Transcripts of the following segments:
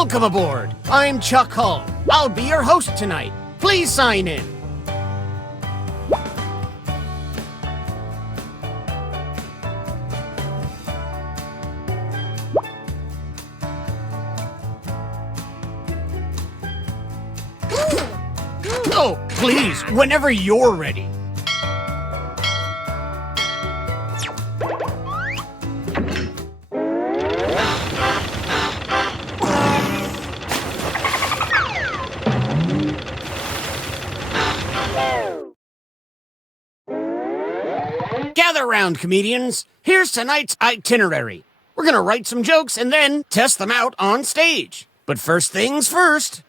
Welcome aboard. I'm Chuck Hull. I'll be your host tonight. Please sign in. Oh, please, whenever you're ready. Gather round, comedians. Here's tonight's itinerary. We're gonna write some jokes and then test them out on stage. But first things first,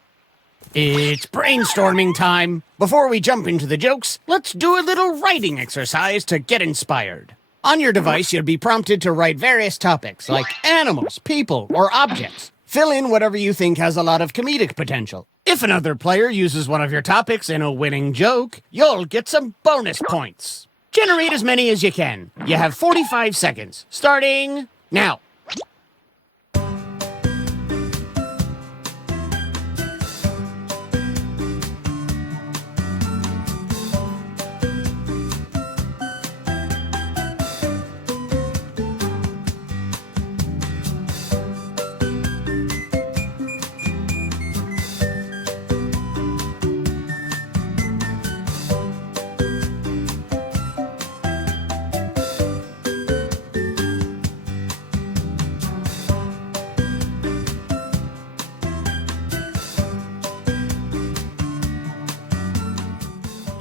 it's brainstorming time. Before we jump into the jokes, let's do a little writing exercise to get inspired. On your device, you'll be prompted to write various topics like animals, people, or objects. Fill in whatever you think has a lot of comedic potential. If another player uses one of your topics in a winning joke, you'll get some bonus points. Generate as many as you can. You have 45 seconds, starting now.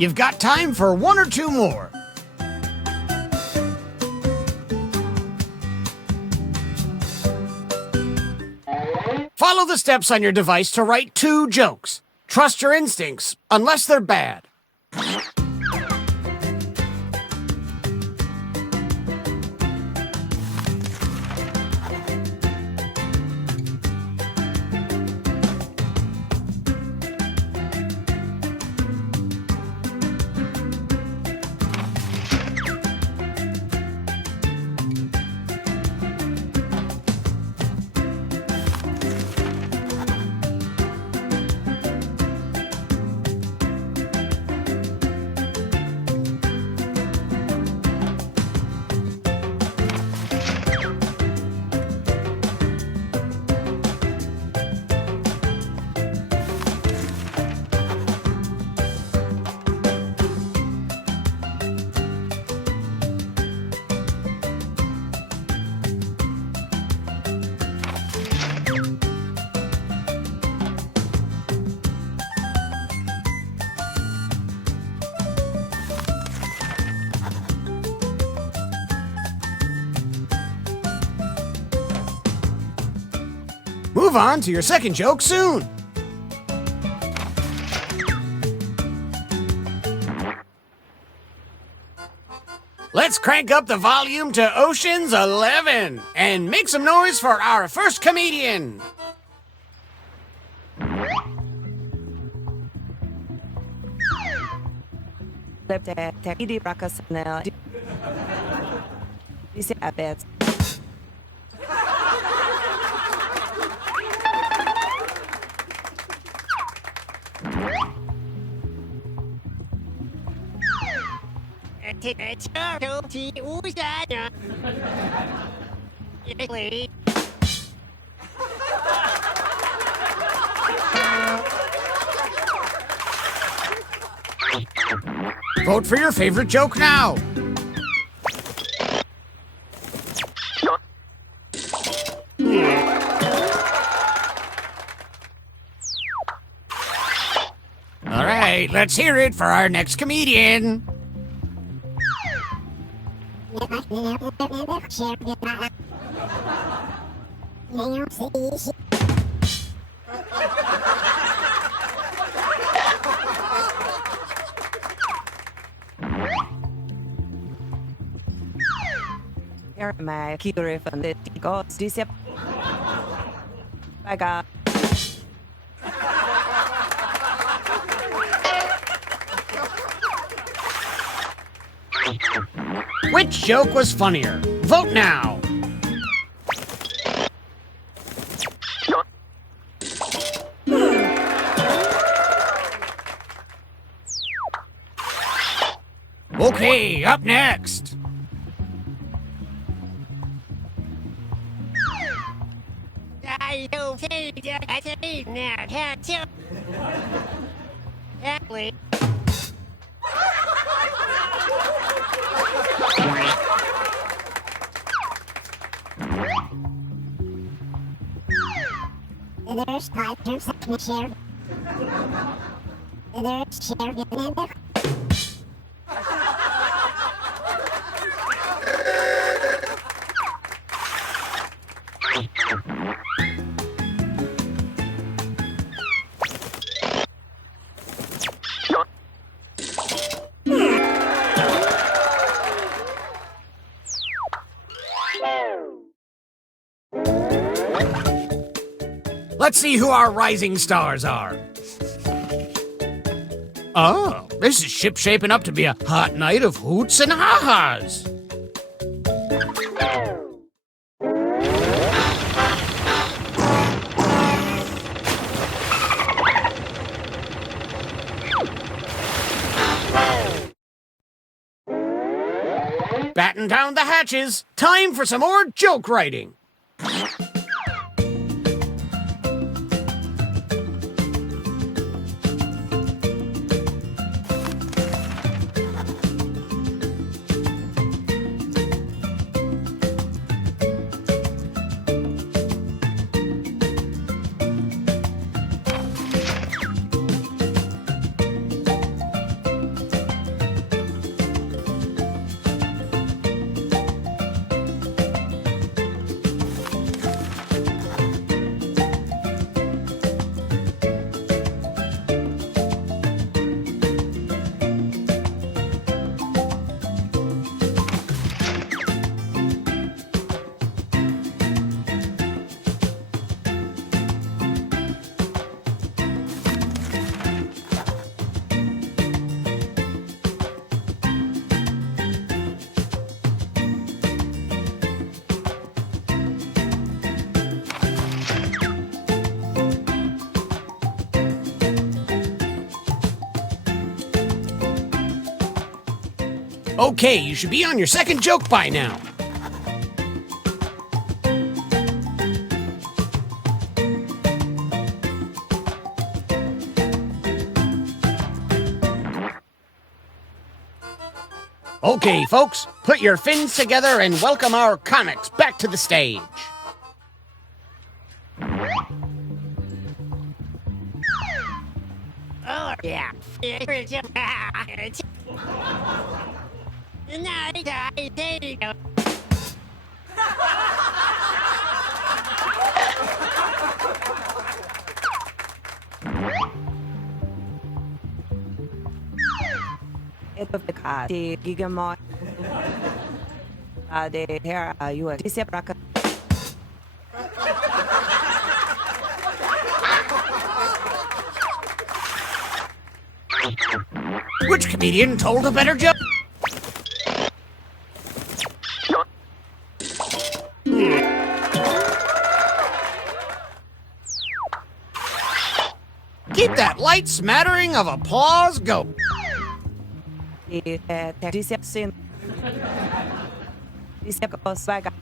You've got time for one or two more. Follow the steps on your device to write 2 jokes. Trust your instincts, unless they're bad. Move on to your second joke soon. Let's crank up the volume to Ocean's 11 and make some noise for our first comedian. Vote for your favorite joke now. All right, let's hear it for our next comedian. My curious and the gods disappear. I got. Which joke was funnier? Vote now. Okay, up next. I don't think I can eat now. Can't you? Exactly. There's five terms I can share. There's share with Let's see who our rising stars are. Oh, this is shaping up to be a hot night of hoots and ha-has. Batten down the hatches. Time for some more joke writing. Okay, you should be on your second joke by now. Okay, folks, put your fins together and welcome our comics back to the stage. Oh, yeah. Ito ka di gigamo. De here you are disaprak. Which comedian told a better joke? Keep that light smattering of applause going. Disapsin. Disaposvaga.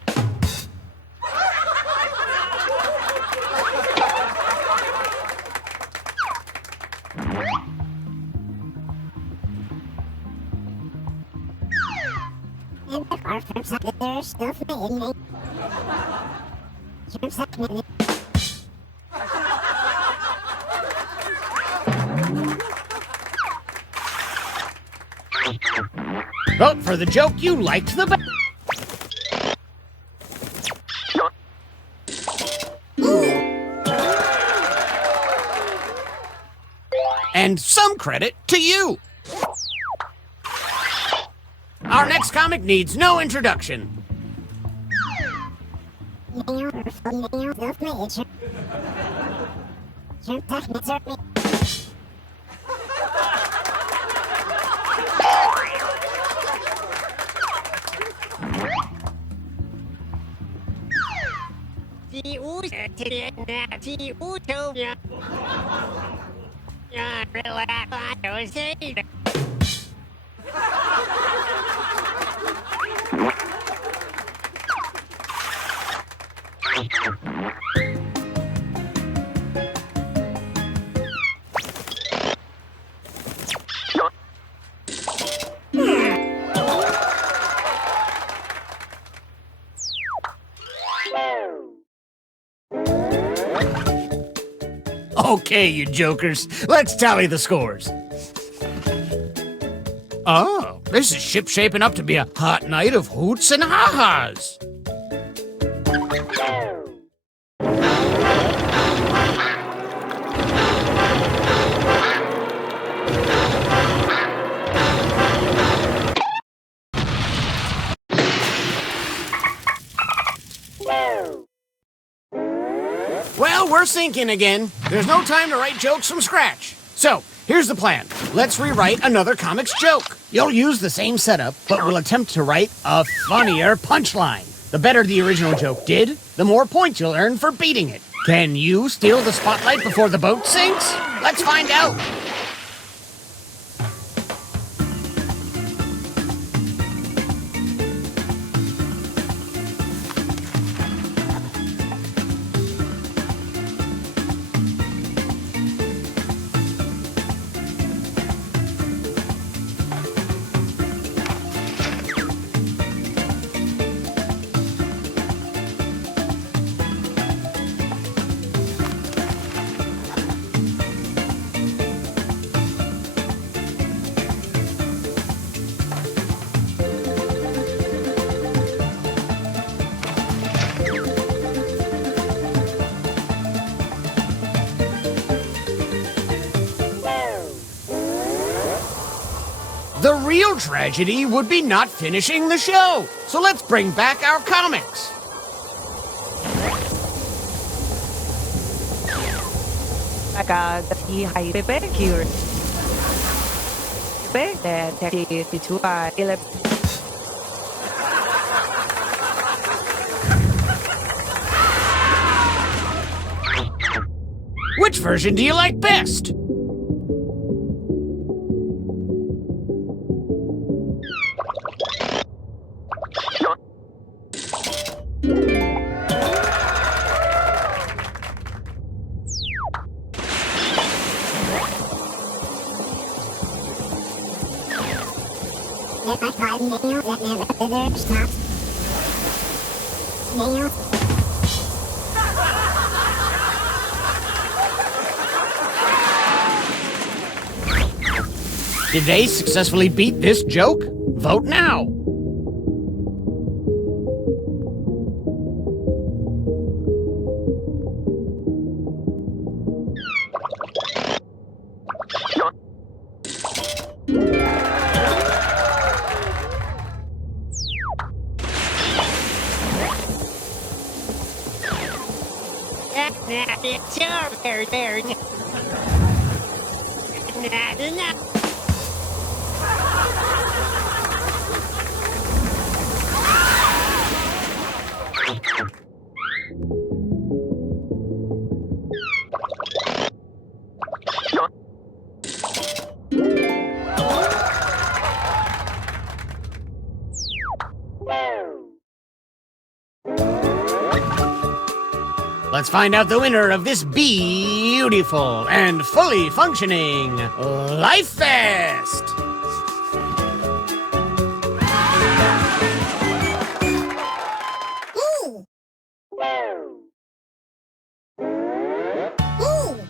and the car turns out that there's stuff in it. Turns out that Vote for the joke you liked the best. And some credit to you. Our next comic needs no introduction. Relax, I don't say Okay, you jokers, let's tally the scores. Oh, this is shaping up to be a hot night of hoots and ha-has. Well, we're sinking again. There's no time to write jokes from scratch. So, here's the plan. Let's rewrite another comics joke. You'll use the same setup, but we'll attempt to write a funnier punchline. The better the original joke did, the more points you'll earn for beating it. Can you steal the spotlight before the boat sinks? Let's find out. The real tragedy would be not finishing the show. So let's bring back our comics. Baga the high baby cure. Baby that the two are Which version do you like best? If I find nails that never wither, stop. Nails. Did they successfully beat this joke? Vote now. It's over there. Not enough. Let's find out the winner of this beautiful and fully functioning Life Fest! Ooh. Ooh.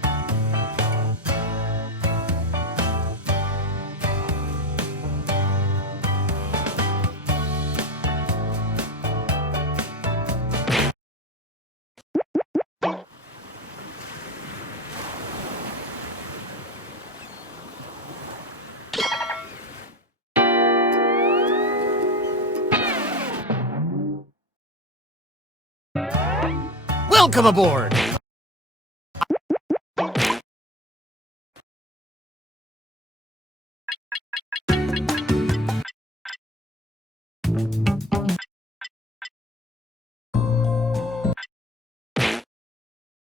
Welcome aboard!